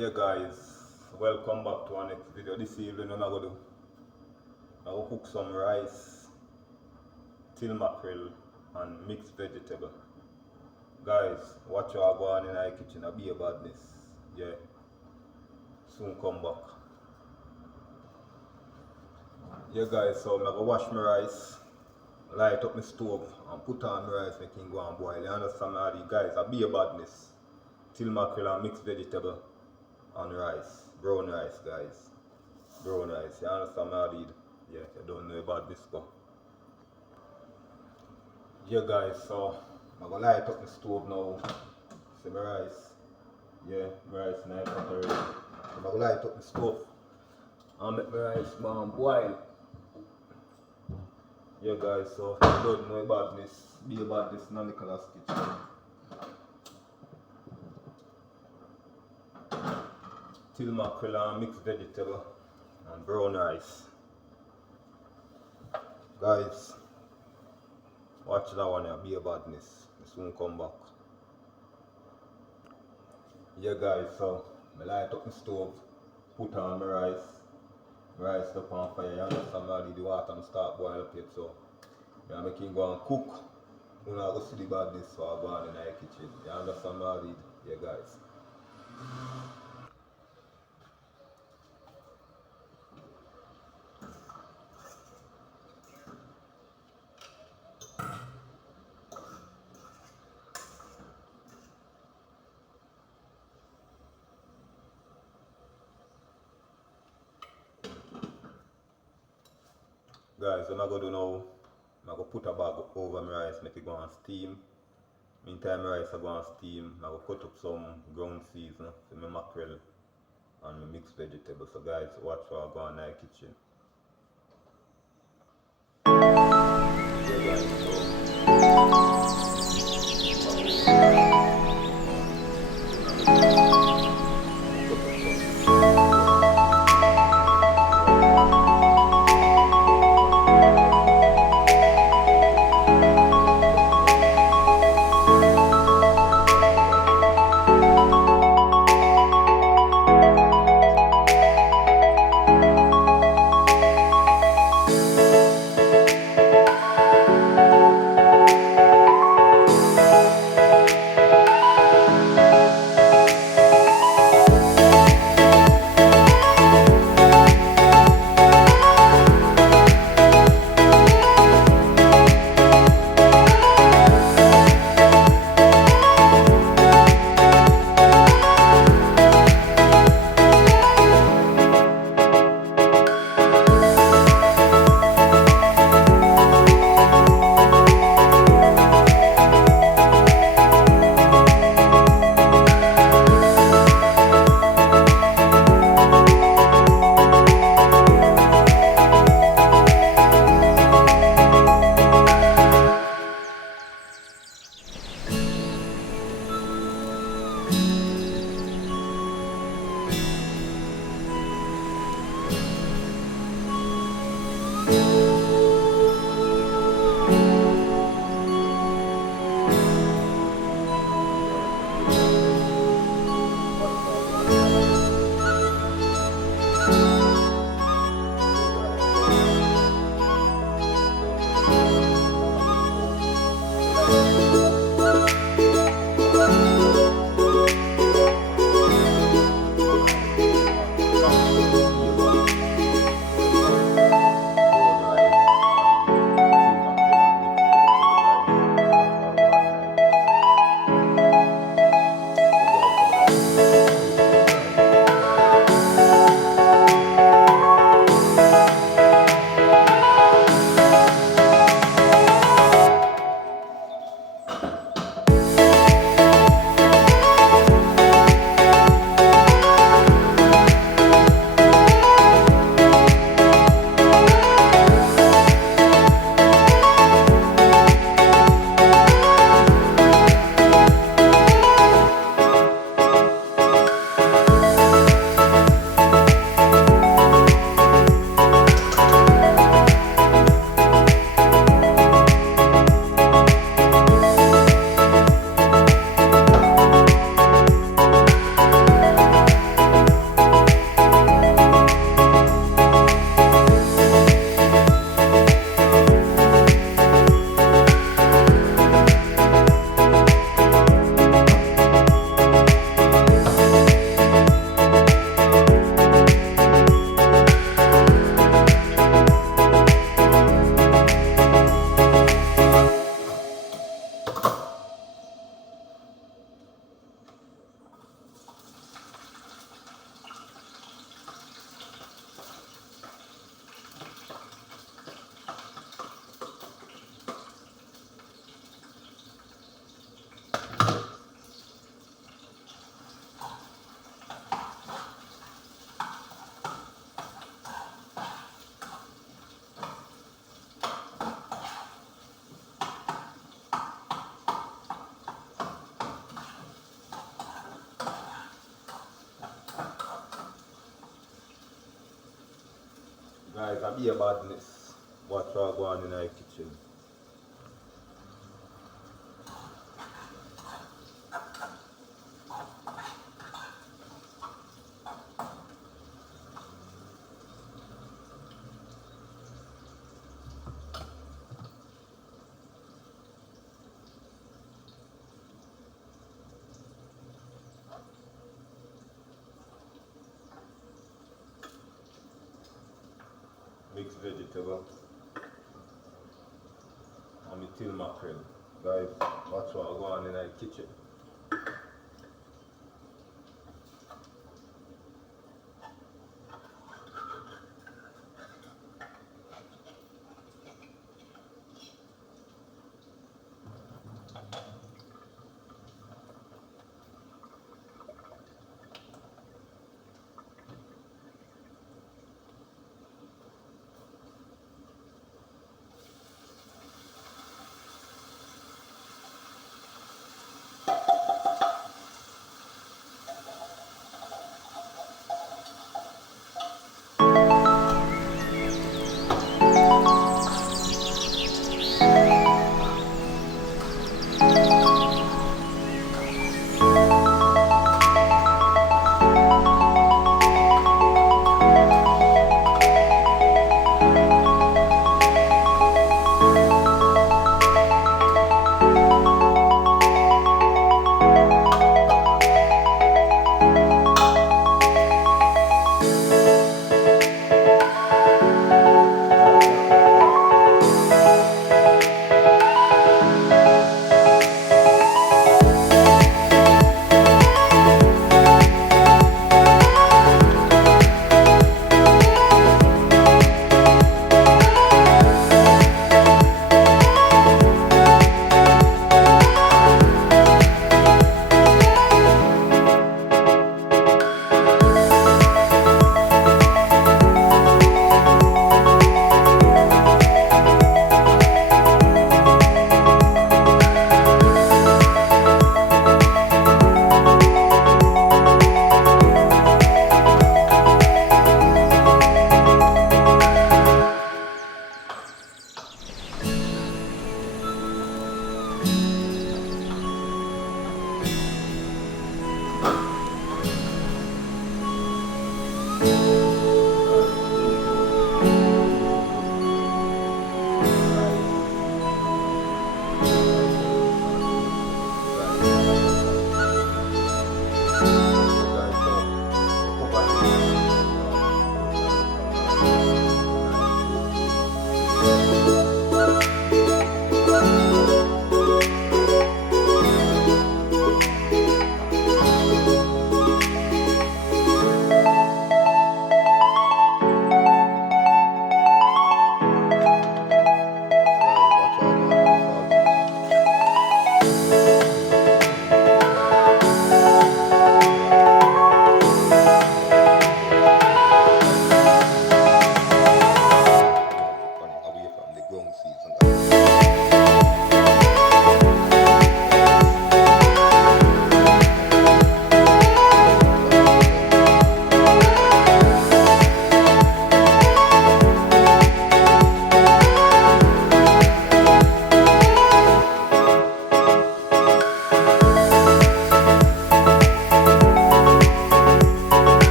Yeah guys, welcome back to our next video. This evening I'm going to cook some rice, till mackerel and mixed vegetable. Guys, watch how I go on in the kitchen, I'll be a badness. Yeah, soon come back. Yeah guys, so I'm going to wash my rice, light up my stove and put on my rice make it go and boil. You understand me? Guys, I'll be a badness. Till mackerel and mixed vegetable and rice, brown rice guys, brown rice, you understand me? Yeah, you don't know about this go. Yeah guys, so I'm gonna light up the stove now. See my rice, yeah, my rice nice and already. So I'm gonna light up the stove and make my rice boil. Yeah guys, so you don't know about this, be about this in Nicholas kitchen. Till mackerel and mixed vegetable and brown rice. Guys, watch that one here, be a badness. It soon come back. Yeah guys, so I light up the stove, put on my rice up on fire. You understand me? The water start boiling up yet, so I make it go and cook. You know, I go see the badness, so I go on in the kitchen. You understand me? Yeah guys. Guys, what I'm going to do now, I'm going to put a bag over my rice, make it go and steam. Meantime my rice I go and steam, I'm going to cut up some ground season for my mackerel and my mixed vegetables. So guys, watch how I go in the kitchen. Yeah guys, guys, I be a badness. Watch what go on in the kitchen. Mixed vegetable and the till mackerel. Guys, watch what go on in the kitchen.